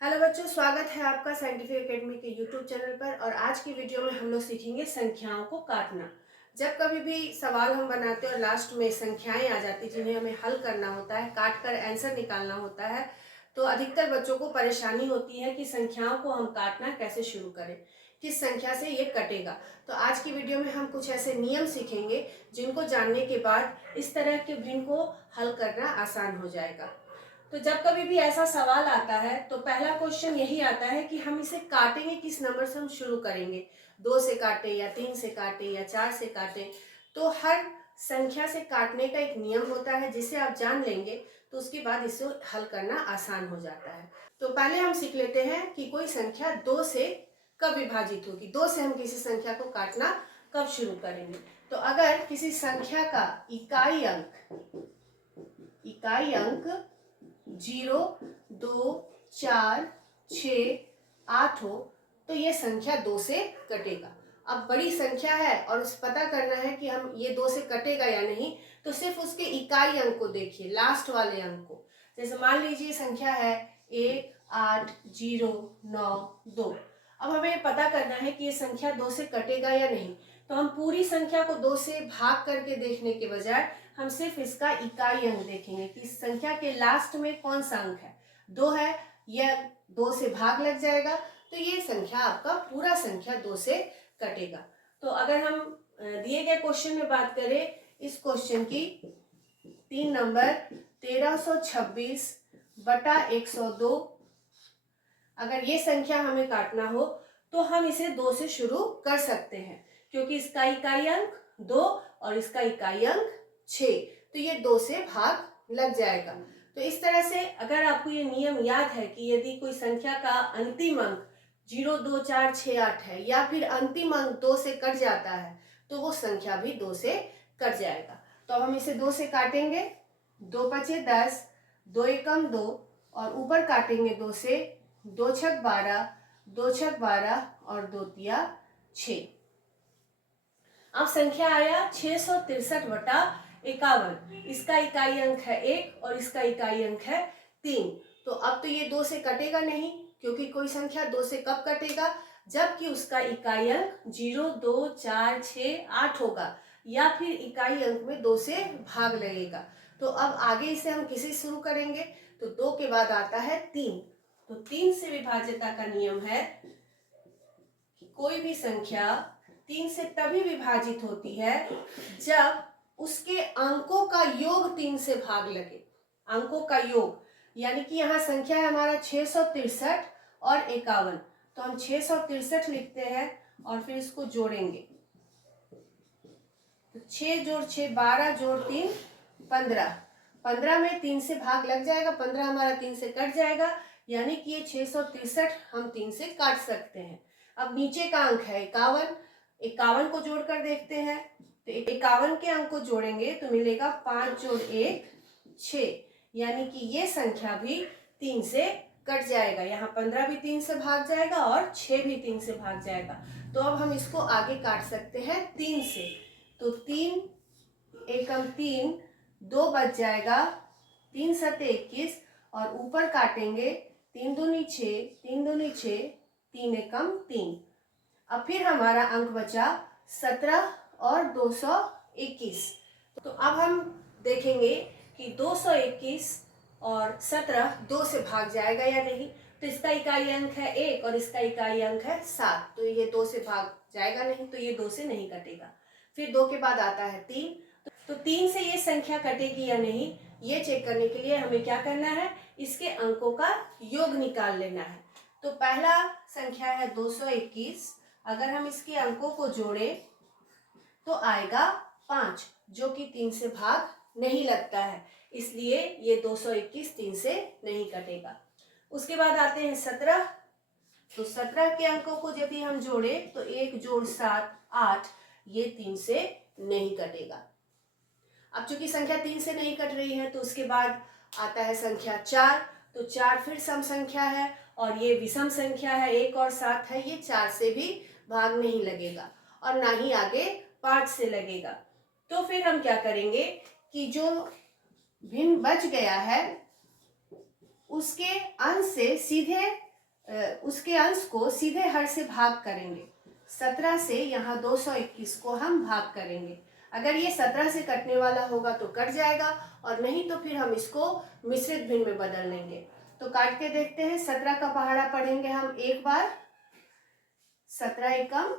Hello बच्चों, स्वागत है आपका साइंटिफिक एकेडमी के यूट्यूब चैनल पर। और आज की वीडियो में हम लोग सीखेंगे संख्याओं को काटना। जब कभी भी सवाल हम बनाते हैं और लास्ट में संख्याएं आ जाती जिन्हें हमें हल करना होता है, काट कर आंसर निकालना होता है, तो अधिकतर बच्चों को परेशानी होती है कि संख्याओं को हम काटना कैसे शुरू करें, किस संख्या से ये कटेगा। तो आज की वीडियो में हम कुछ ऐसे नियम सीखेंगे जिनको जानने के बाद इस तरह के भिन्न को हल करना आसान हो जाएगा। तो जब कभी भी ऐसा सवाल आता है तो पहला क्वेश्चन यही आता है कि हम इसे काटेंगे किस नंबर से, हम शुरू करेंगे 2 से काटे या 3 से काटे या 4 से काटे। तो हर संख्या से काटने का एक नियम होता है जिसे आप जान लेंगे तो उसके बाद इसे हल करना आसान हो जाता है। तो पहले हम सीख लेते हैं कि कोई संख्या 2 से कब विभाजित होगी, 2 से हम किसी संख्या को काटना कब शुरू करेंगे। तो अगर किसी संख्या का इकाई अंक 0, 2, 4, 6, 8 हो तो ये संख्या 2 से कटेगा। अब बड़ी संख्या है और उस पता करना है कि हम ये 2 से कटेगा या नहीं, तो सिर्फ उसके इकाई अंक को देखिए, लास्ट वाले अंक को। जैसे मान लीजिए संख्या है 1, 8, 0, 9, 2। अब हमें पता करना है कि ये संख्या 2 से कटेगा या नहीं। तो हम पूरी संख्या को 2 से भाग करके देखने के बजाय हम सिर्फ इसका इकाई अंक देखेंगे कि इस संख्या के लास्ट में कौन सा अंक है। 2 है, यह 2 से भाग लग जाएगा तो ये संख्या आपका पूरा संख्या 2 से कटेगा। तो अगर हम दिए गए क्वेश्चन में बात करें, इस क्वेश्चन की 3 नंबर 1326 बटा 102, अगर ये संख्या हमें काटना हो तो हम इसे 2 से शुरू कर सकते हैं क्योंकि इसका इकाई अंक 2 और इसका इकाई अंक 6, तो ये 2 से भाग लग जाएगा। तो इस तरह से अगर आपको ये नियम याद है कि यदि कोई संख्या का अंतिम अंक 0, 2, 4, 6, 8 है या फिर अंतिम अंक 2 से कट जाता है तो वो संख्या भी 2 से कट जाएगा। तो अब हम इसे 2 से काटेंगे, 2 पचे 10, 2 एकम 2 और ऊपर काटेंगे 2 से, 2 छक 12, 2 छक 12 और 2 तिया 6। अब संख्या आया 663 बटा 51। इसका इकाई अंक है 1 और इसका इकाई अंक है 3। तो अब तो ये 2 से कटेगा नहीं क्योंकि कोई संख्या 2 से कब कटेगा, जबकि उसका इकाई अंक 0, 2, 4, 6, 8 होगा या फिर इकाई अंक में 2 से भाग लगेगा। तो अब आगे इसे हम किसे शुरू करेंगे, तो 2 के बाद आता है 3। तो 3 से विभाज्यता का नियम है कि कोई भी संख्या 3 से तभी विभाजित होती है जब उसके अंकों का योग 3 से भाग लगे। अंकों का योग यानी कि यहाँ संख्या है हमारा 663 और 51, तो हम 663 लिखते हैं और फिर इसको जोड़ेंगे। तो 6 जोड़ 6 12 जोड़ 3 15, 15 में 3 से भाग लग जाएगा, 15 हमारा 3 से कट जाएगा, यानी कि ये 663 हम 3 से काट सकते हैं। अब नीचे का अंक है 51, 51 को जोड़कर देखते हैं। तो 51 के अंक को जोड़ेंगे तो मिलेगा 5 जोड़ 1 6, यानी कि ये संख्या भी 3 से कट जाएगा। यहाँ 15 भी 3 से भाग जाएगा और 6 भी 3 से भाग जाएगा। तो अब हम इसको आगे काट सकते हैं 3 से। तो 3 एकम 3, 2 बच जाएगा, 3 सते 21 और ऊपर काटेंगे 3 दूनी 6, 3 दूनी 6, 3 एकम 3। अब फिर हमारा अंक बचा 17 और 221। तो अब हम देखेंगे कि 221 और 17 2 से भाग जाएगा या नहीं। तो इसका इकाई अंक है 1 और इसका इकाई अंक है 7, तो ये 2 से भाग जाएगा नहीं, तो ये 2 से नहीं कटेगा। फिर 2 के बाद आता है 3, तो 3 से ये संख्या कटेगी या नहीं ये चेक करने के लिए हमें क्या करना है, इसके अंकों का योग निकाल लेना है। तो पहला संख्या है 221, अगर हम इसके अंकों को जोड़े तो आएगा 5, जो कि 3 से भाग नहीं लगता है, इसलिए ये 221 3 से नहीं कटेगा। उसके बाद आते हैं 17, तो 17 के अंकों को यदि हम जोड़े तो 1 जोड़ 7 8, ये 3 से नहीं कटेगा। अब चूंकि संख्या 3 से नहीं कट रही है तो उसके बाद आता है संख्या 4, तो 4 फिर सम संख्या है और ये विषम संख्या है, 1 और 7 है, ये 4 से भी भाग नहीं लगेगा और ना ही आगे 5 से लगेगा। तो फिर हम क्या करेंगे कि जो भिन्न बच गया है उसके अंश से सीधे उसके अंश को सीधे हर से भाग करेंगे। 17 से यहाँ 221 को हम भाग करेंगे। अगर ये 17 से कटने वाला होगा तो कट जाएगा, और नहीं तो फिर हम इसको मिश्रित भिन्न में बदल लेंगे। तो काट के देखते हैं। 17 का पहाड़ा पढ़ेंगे हम एक बार। 17 एकम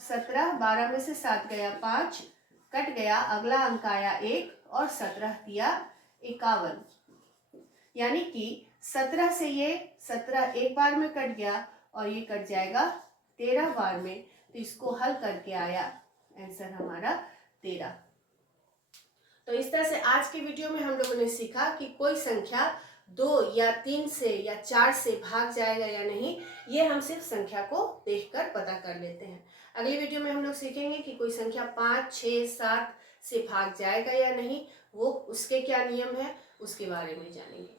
17, 12 में से 7 गया 5, कट गया, अगला अंक आया 1 और 17 दिया 51। यानी कि 17 से ये 17 एक बार में कट गया और ये कट जाएगा 13 बार में। तो इसको हल करके आया आंसर हमारा 13। तो इस तरह से आज के वीडियो में हम लोगों ने सीखा कि कोई संख्या 2 या 3 से या 4 से भाग जाएगा या नहीं, ये हम सिर्फ संख्या को देखकर पता कर लेते हैं। अगली वीडियो में हम लोग सीखेंगे कि कोई संख्या 5, 6, 7 से भाग जाएगा या नहीं, वो उसके क्या नियम है उसके बारे में जानेंगे।